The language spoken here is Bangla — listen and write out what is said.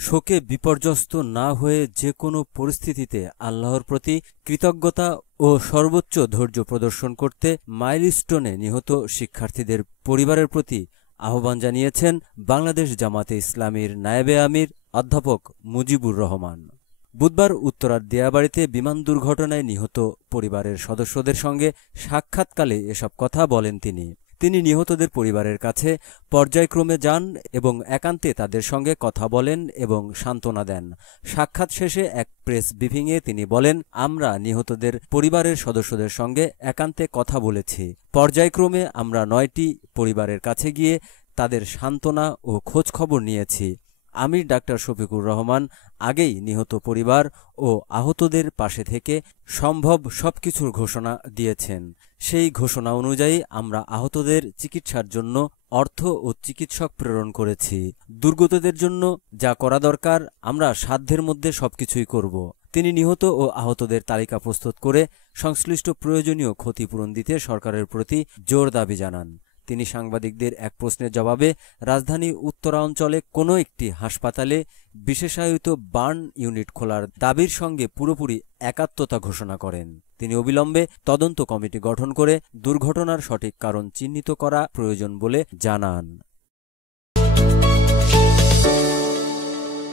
শোকে বিপর্যস্ত না হয়ে যে কোনো পরিস্থিতিতে আল্লাহর প্রতি কৃতজ্ঞতা ও সর্বোচ্চ ধৈর্য প্রদর্শন করতে মাইলস্টোনে নিহত শিক্ষার্থীদের পরিবারের প্রতি আহ্বান জানিয়েছেন বাংলাদেশ জামাতে ইসলামীর নায়েবে আমির অধ্যাপক মুজিবুর রহমান। বুধবার উত্তরার দিয়াবাড়িতে বিমান দুর্ঘটনায় নিহত পরিবারের সদস্যদের সঙ্গে সাক্ষাৎকালে এসব কথা বলেন তিনি নিহতদের পরিবারের কাছে পর্যায়ক্রমে যান এবং একান্তে তাদের সঙ্গে কথা বলেন এবং সান্ত্বনা দেন। সাক্ষাৎ শেষে এক প্রেস ব্রিফিংয়ে তিনি বলেন, আমরা নিহতদের পরিবারের সদস্যদের সঙ্গে একান্তে কথা বলেছি। পর্যায়ক্রমে আমরা ৯টি পরিবারের কাছে গিয়ে তাদের সান্ত্বনা ও খোঁজখবর নিয়েছি। আমির ডাক্তার শফিকুর রহমান আগেই নিহত পরিবার ও আহতদের পাশে থেকে সম্ভব সবকিছুর ঘোষণা দিয়েছেন। সেই ঘোষণা অনুযায়ী আমরা আহতদের চিকিৎসার জন্য অর্থ ও চিকিৎসক প্রেরণ করেছি। দুর্গতদের জন্য যা করা দরকার আমরা সাধ্যের মধ্যে সবকিছুই করব। তিনি নিহত ও আহতদের তালিকা প্রস্তুত করে সংশ্লিষ্ট প্রয়োজনীয় ক্ষতিপূরণ দিতে সরকারের প্রতি জোর দাবি জানান। তিনি সাংবাদিকদের এক প্রশ্নের জবাবে রাজধানী উত্তরাঞ্চলে কোনো একটি হাসপাতালে বিশেষায়িত বার্ন ইউনিট খোলার দাবির সঙ্গে পুরোপুরি একাত্মতা ঘোষণা করেন। তিনি অবিলম্বে তদন্ত কমিটি গঠন করে দুর্ঘটনার সঠিক কারণ চিহ্নিত করা প্রয়োজন বলে জানান।